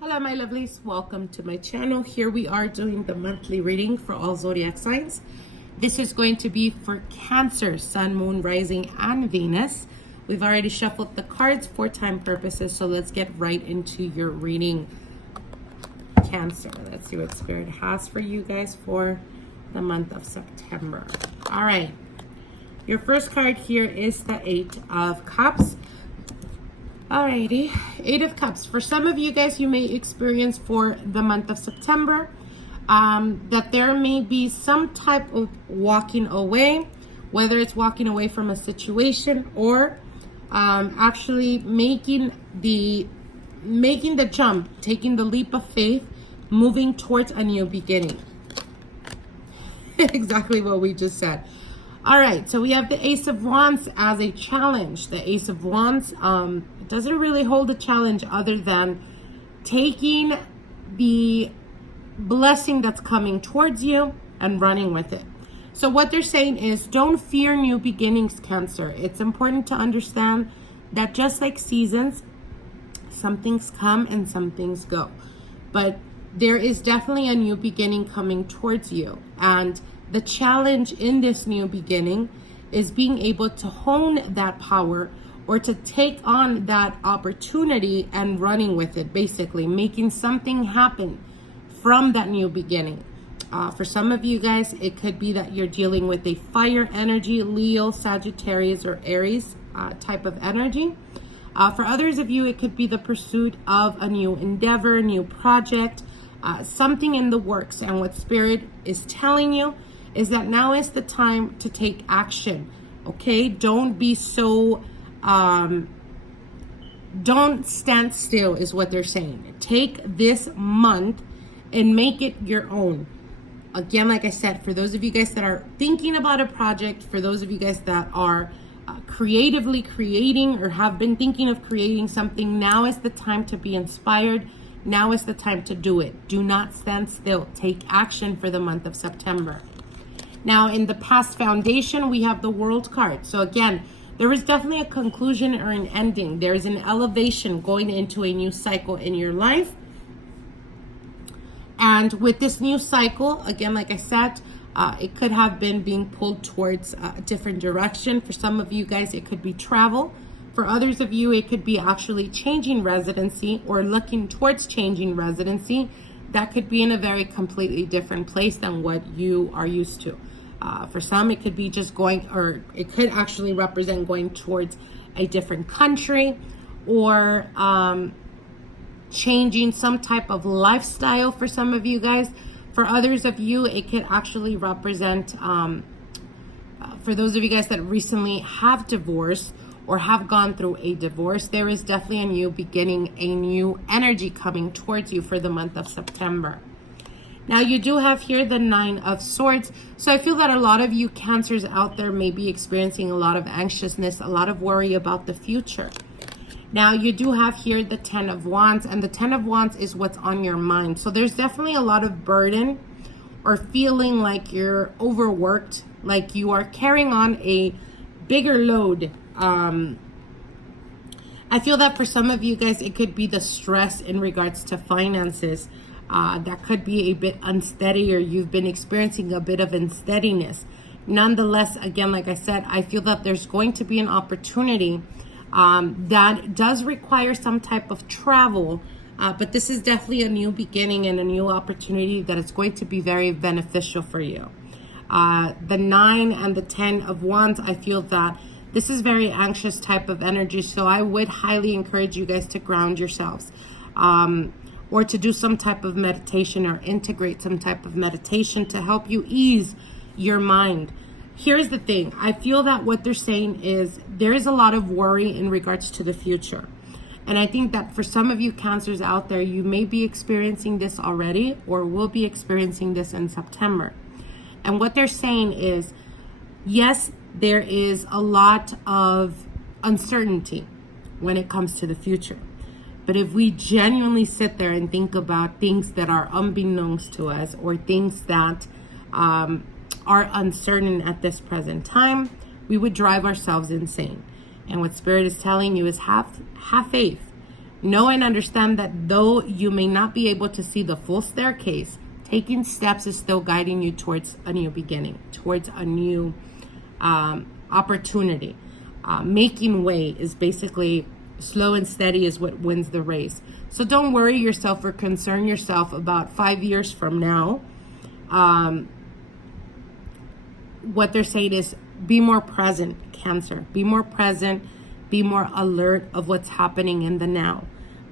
Hello my lovelies, welcome to my channel. Here we are doing the monthly reading for all zodiac signs. This is going to be for Cancer, Sun, Moon, Rising, and Venus. We've already shuffled the cards for time purposes, so let's get right into your reading, Cancer. Let's see what Spirit has for you guys for the month of September. All right, your first card here is the Eight of Cups. Alrighty, Eight of Cups. For some of you guys, you may experience for the month of September that there may be some type of walking away, whether it's walking away from a situation or actually making the jump, taking the leap of faith, moving towards a new beginning. Exactly what we just said. All right, so we have the Ace of Wands as a challenge. The Ace of Wands doesn't really hold a challenge other than taking the blessing that's coming towards you and running with it. So what they're saying is, don't fear new beginnings, Cancer. It's important to understand that just like seasons, some things come and some things go. But there is definitely a new beginning coming towards you. And the challenge in this new beginning is being able to hone that power or to take on that opportunity and running with it, basically making something happen from that new beginning. For some of you guys, it could be that you're dealing with a fire energy, Leo, Sagittarius, or Aries type of energy. For others of you, it could be the pursuit of a new endeavor, new project, something in the works. And what Spirit is telling you is that now is the time to take action. Okay, don't be so don't stand still is what they're saying. Take this month and make it your own. Again, like I said, for those of you guys that are thinking about a project, for those of you guys that are creatively creating or have been thinking of creating something, now is the time to be inspired. Now is the time to do it. Do not stand still. Take action for the month of September. Now, in the past foundation, we have the World card. So again, there is definitely a conclusion or an ending. There is an elevation going into a new cycle in your life. And with this new cycle, again, like I said, it could have been being pulled towards a different direction. For some of you guys, it could be travel. For others of you, it could be actually changing residency or looking towards changing residency. That could be in a very completely different place than what you are used to. For some, it could be just going, or it could actually represent going towards a different country or changing some type of lifestyle for some of you guys. For others of you, it could actually represent, for those of you guys that recently have divorced or have gone through a divorce, there is definitely a new beginning, a new energy coming towards you for the month of September. Now, you do have here the Nine of Swords. So I feel that a lot of you Cancers out there may be experiencing a lot of anxiousness, a lot of worry about the future. Now, you do have here the Ten of Wands, and the Ten of Wands is what's on your mind. So there's definitely a lot of burden or feeling like you're overworked, like you are carrying on a bigger load. I feel that for some of you guys, it could be the stress in regards to finances. That could be a bit unsteady, or you've been experiencing a bit of unsteadiness. Nonetheless, again, like I said, I feel that there's going to be an opportunity that does require some type of travel, but this is definitely a new beginning and a new opportunity that is going to be very beneficial for you. The 9 and the 10 of Wands, I feel that this is very anxious type of energy, so I would highly encourage you guys to ground yourselves. Or to do some type of meditation or integrate some type of meditation to help you ease your mind. Here's the thing. I feel that what they're saying is there is a lot of worry in regards to the future. And I think that for some of you Cancers out there, you may be experiencing this already or will be experiencing this in September. And what they're saying is, yes, there is a lot of uncertainty when it comes to the future. But if we genuinely sit there and think about things that are unbeknownst to us or things that are uncertain at this present time, we would drive ourselves insane. And what Spirit is telling you is have faith. Know and understand that though you may not be able to see the full staircase, taking steps is still guiding you towards a new beginning, towards a new opportunity. Making way is basically slow and steady is what wins the race. So don't worry yourself or concern yourself about 5 years from now. What they're saying is be more present, Cancer. Be more present, be more alert of what's happening in the now.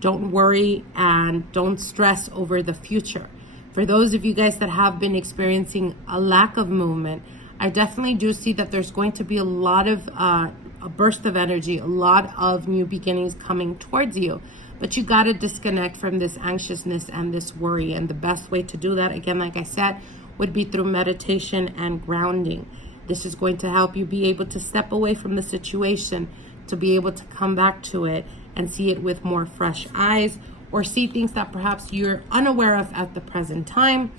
Don't worry and don't stress over the future. For those of you guys that have been experiencing a lack of movement, I definitely do see that there's going to be a lot of a burst of energy, a lot of new beginnings coming towards you. But you got to disconnect from this anxiousness and this worry. And the best way to do that, again, like I said, would be through meditation and grounding. This is going to help you be able to step away from the situation, to be able to come back to it and see it with more fresh eyes, or see things that perhaps you're unaware of at the present time.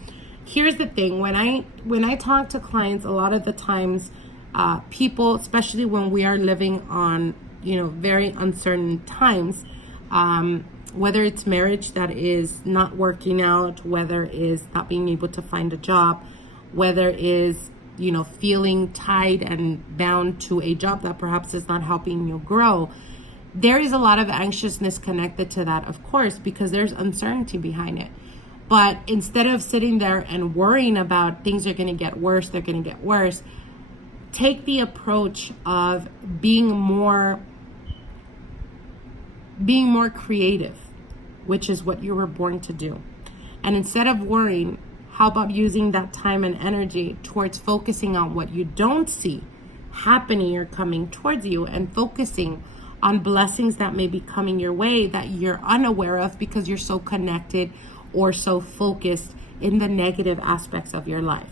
Here's the thing, when I talk to clients, a lot of the times, people, especially when we are living on, very uncertain times, whether it's marriage that is not working out, whether it's not being able to find a job, whether it's, feeling tied and bound to a job that perhaps is not helping you grow, there is a lot of anxiousness connected to that, of course, because there's uncertainty behind it. But instead of sitting there and worrying about things are going to get worse, they're going to get worse, take the approach of being more creative, which is what you were born to do. And instead of worrying, how about using that time and energy towards focusing on what you don't see happening or coming towards you, and focusing on blessings that may be coming your way that you're unaware of because you're so connected or so focused in the negative aspects of your life.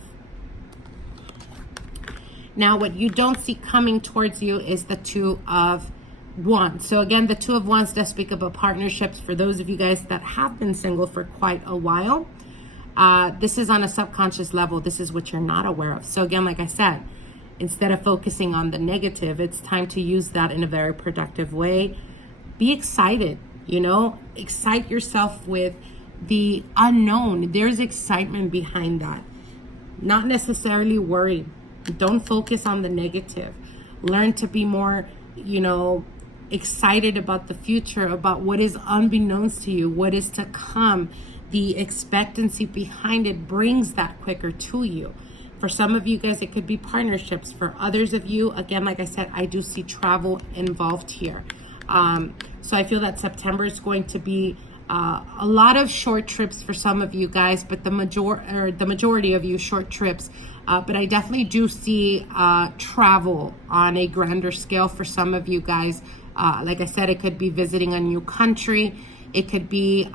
Now, what you don't see coming towards you is the Two of Wands. So again, the Two of Wands does speak about partnerships. For those of you guys that have been single for quite a while, this is on a subconscious level. This is what you're not aware of. So again, like I said, instead of focusing on the negative, it's time to use that in a very productive way. Be excited, excite yourself with the unknown. There's excitement behind that. Not necessarily worried. Don't focus on the negative. Learn to be more, excited about the future, about what is unbeknownst to you, what is to come. The expectancy behind it brings that quicker to you. For some of you guys, it could be partnerships. For others of you, again, like I said, I do see travel involved here. So I feel that September is going to be a lot of short trips for some of you guys, but the majority of you short trips. But I definitely do see travel on a grander scale for some of you guys. Like I said, it could be visiting a new country. It could be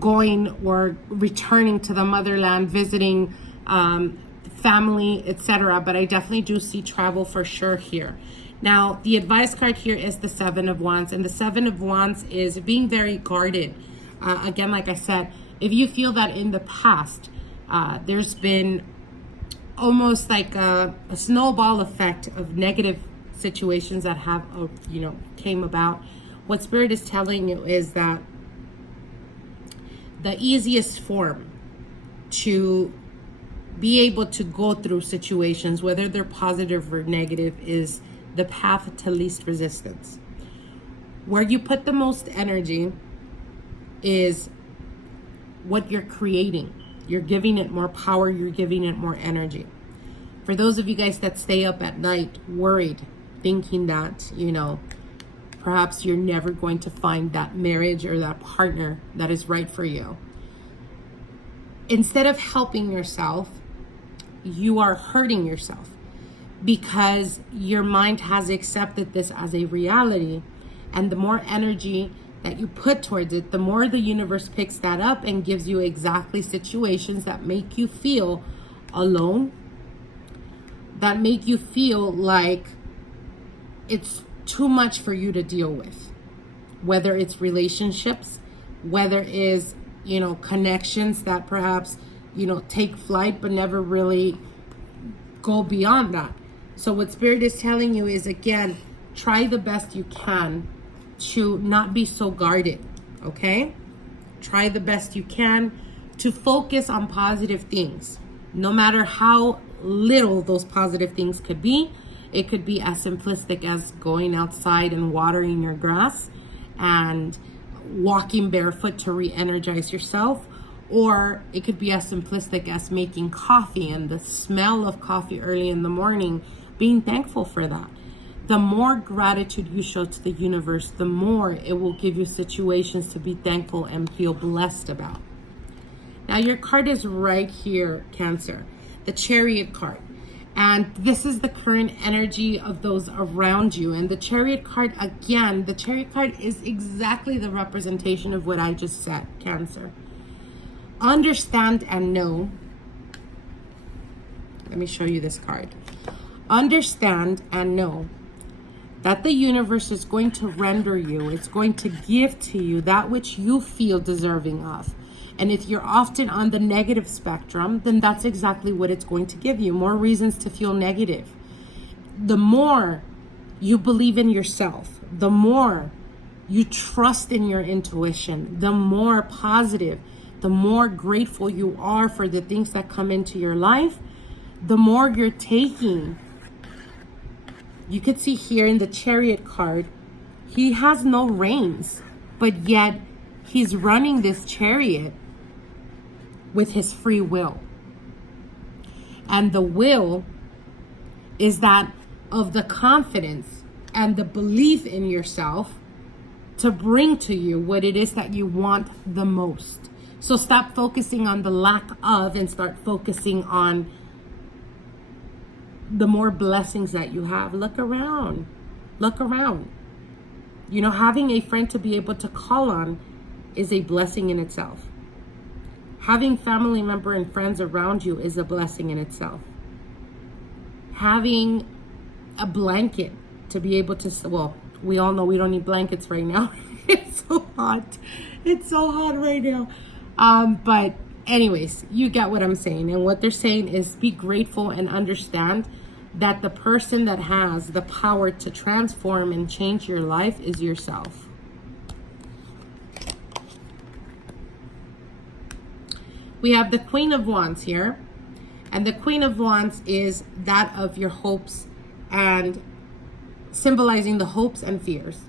going or returning to the motherland, visiting family, etc. But I definitely do see travel for sure here. Now, the advice card here is the Seven of Wands, and the Seven of Wands is being very guarded. Again, like I said, if you feel that in the past, there's been almost like a snowball effect of negative situations that have, came about, what Spirit is telling you is that the easiest form to be able to go through situations, whether they're positive or negative, is the path to least resistance. Where you put the most energy is what you're creating. You're giving it more power, you're giving it more energy. For those of you guys that stay up at night worried, thinking that, perhaps you're never going to find that marriage or that partner that is right for you. Instead of helping yourself, you are hurting yourself, because your mind has accepted this as a reality, and the more energy that you put towards it, the more the universe picks that up and gives you exactly situations that make you feel alone, that make you feel like it's too much for you to deal with. Whether it's relationships, whether it's, connections that perhaps, take flight but never really go beyond that. So what Spirit is telling you is, again, try the best you can to not be so guarded, okay? Try the best you can to focus on positive things, no matter how little those positive things could be. It could be as simplistic as going outside and watering your grass and walking barefoot to re-energize yourself, or it could be as simplistic as making coffee and the smell of coffee early in the morning, being thankful for that. The more gratitude you show to the universe, the more it will give you situations to be thankful and feel blessed about. Now your card is right here, Cancer, the Chariot card. And this is the current energy of those around you. And the Chariot card, again, the Chariot card is exactly the representation of what I just said, Cancer. Understand and know. Let me show you this card. Understand and know that the universe is going to render you, it's going to give to you that which you feel deserving of. And if you're often on the negative spectrum, then that's exactly what it's going to give you. More reasons to feel negative. The more you believe in yourself, the more you trust in your intuition, the more positive, the more grateful you are for the things that come into your life, the more you're taking. You could see here in the Chariot card, he has no reins, but yet he's running this chariot with his free will. And the will is that of the confidence and the belief in yourself to bring to you what it is that you want the most. So stop focusing on the lack of and start focusing on the more blessings that you have. Look around. Look around. You know, having a friend to be able to call on is a blessing in itself. Having family member and friends around you is a blessing in itself. Having a blanket to be able to, well, we all know we don't need blankets right now. It's so hot. It's so hot right now. But anyways, you get what I'm saying. And what they're saying is be grateful and understand that the person that has the power to transform and change your life is yourself. We have the Queen of Wands here. And the Queen of Wands is that of your hopes and symbolizing the hopes and fears.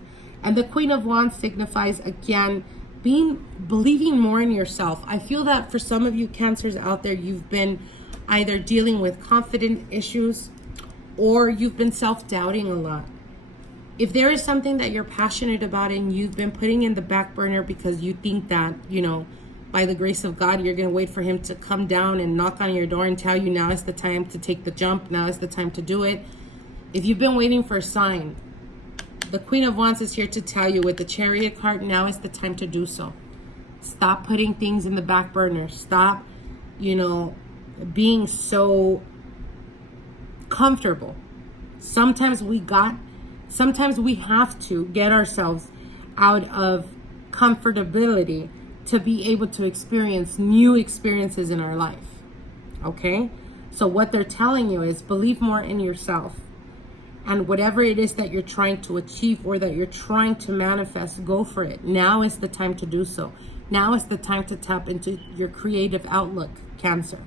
And the Queen of Wands signifies, again, believing more in yourself. I feel that for some of you Cancers out there, you've been either dealing with confidence issues or you've been self-doubting a lot. If there is something that you're passionate about and you've been putting in the back burner because you think that, you know, by the grace of God, you're going to wait for him to come down and knock on your door and tell you now is the time to take the jump, now is the time to do it. If you've been waiting for a sign, the Queen of Wands is here to tell you with the Chariot card, now is the time to do so. Stop putting things in the back burner. Stop, you know, being so comfortable. Sometimes we have to get ourselves out of comfortability to be able to experience new experiences in our life. Okay? So what they're telling you is believe more in yourself. And whatever it is that you're trying to achieve or that you're trying to manifest, go for it. Now is the time to do so. Now is the time to tap into your creative outlook, Cancer.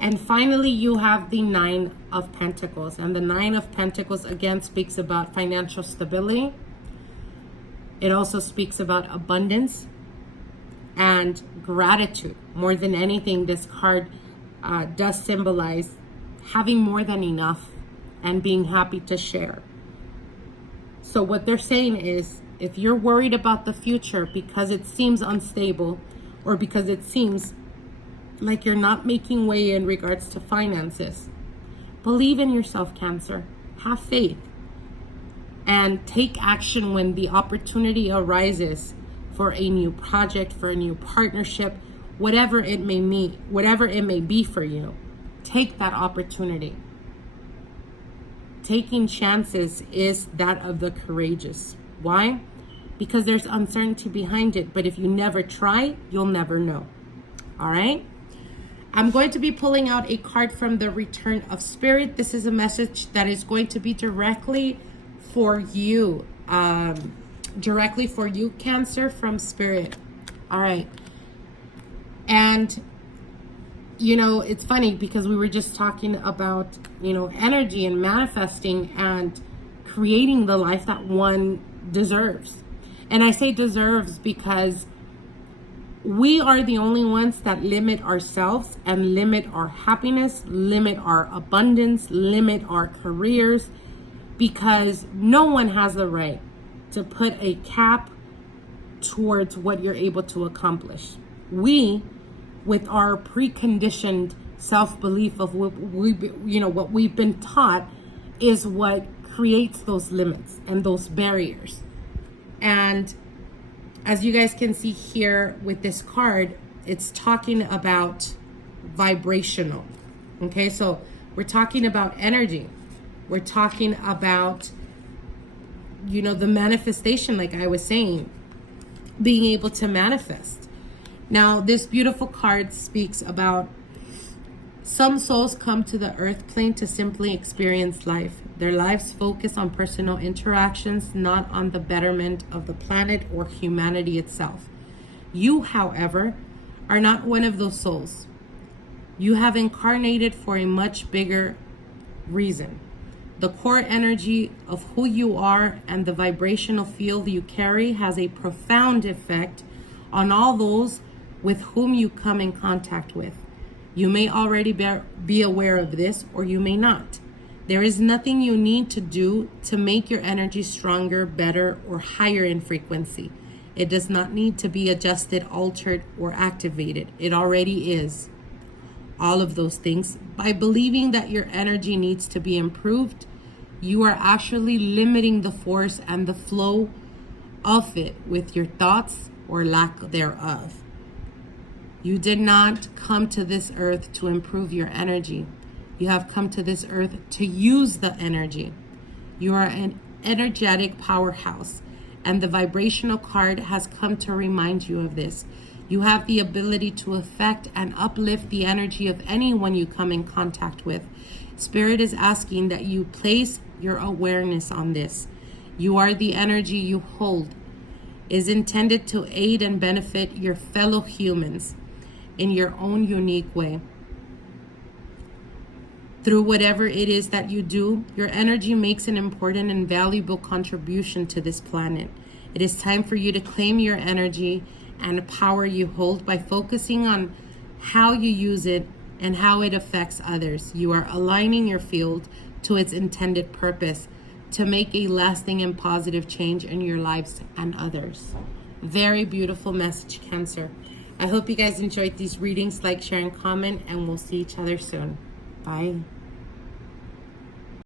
And finally, you have the Nine of Pentacles. And the Nine of Pentacles, again, speaks about financial stability. It also speaks about abundance and gratitude. More than anything, this card does symbolize having more than enough and being happy to share. So what they're saying is, if you're worried about the future because it seems unstable or because it seems like you're not making way in regards to finances, believe in yourself, Cancer. Have faith. And take action when the opportunity arises for a new project, for a new partnership, whatever it may be for you. Take that opportunity. Taking chances is that of the courageous. Why? Because there's uncertainty behind it. But if you never try, you'll never know. All right? I'm going to be pulling out a card from the Return of Spirit. This is a message that is going to be directly for you, directly for you, Cancer, from Spirit. All right. And, you know, it's funny because we were just talking about, you know, energy and manifesting and creating the life that one deserves. And I say deserves because we are the only ones that limit ourselves and limit our happiness, limit our abundance, limit our careers, because no one has the right to put a cap towards what you're able to accomplish. We, with our preconditioned self-belief of what we've been taught, is what creates those limits and those barriers. And as you guys can see here with this card, it's talking about vibrational. Okay, so we're talking about energy. We're talking about, you know, the manifestation, like I was saying, being able to manifest. Now, this beautiful card speaks about some souls come to the earth plane to simply experience life. Their lives focus on personal interactions, not on the betterment of the planet or humanity itself. You, however, are not one of those souls. You have incarnated for a much bigger reason. The core energy of who you are and the vibrational field you carry has a profound effect on all those with whom you come in contact with. You may already be aware of this, or you may not. There is nothing you need to do to make your energy stronger, better, or higher in frequency. It does not need to be adjusted, altered, or activated. It already is. All of those things. By believing that your energy needs to be improved, you are actually limiting the force and the flow of it with your thoughts or lack thereof. You did not come to this earth to improve your energy. You have come to this earth to use the energy. You are an energetic powerhouse, and the vibrational card has come to remind you of this. You have the ability to affect and uplift the energy of anyone you come in contact with. Spirit is asking that you place your awareness on this. You are the energy you hold is intended to aid and benefit your fellow humans in your own unique way. Through whatever it is that you do, your energy makes an important and valuable contribution to this planet. It is time for you to claim your energy and power you hold by focusing on how you use it and how it affects others. You are aligning your field to its intended purpose to make a lasting and positive change in your lives and others. Very beautiful message, Cancer. I hope you guys enjoyed these readings. Like, share, and comment, and we'll see each other soon. Bye.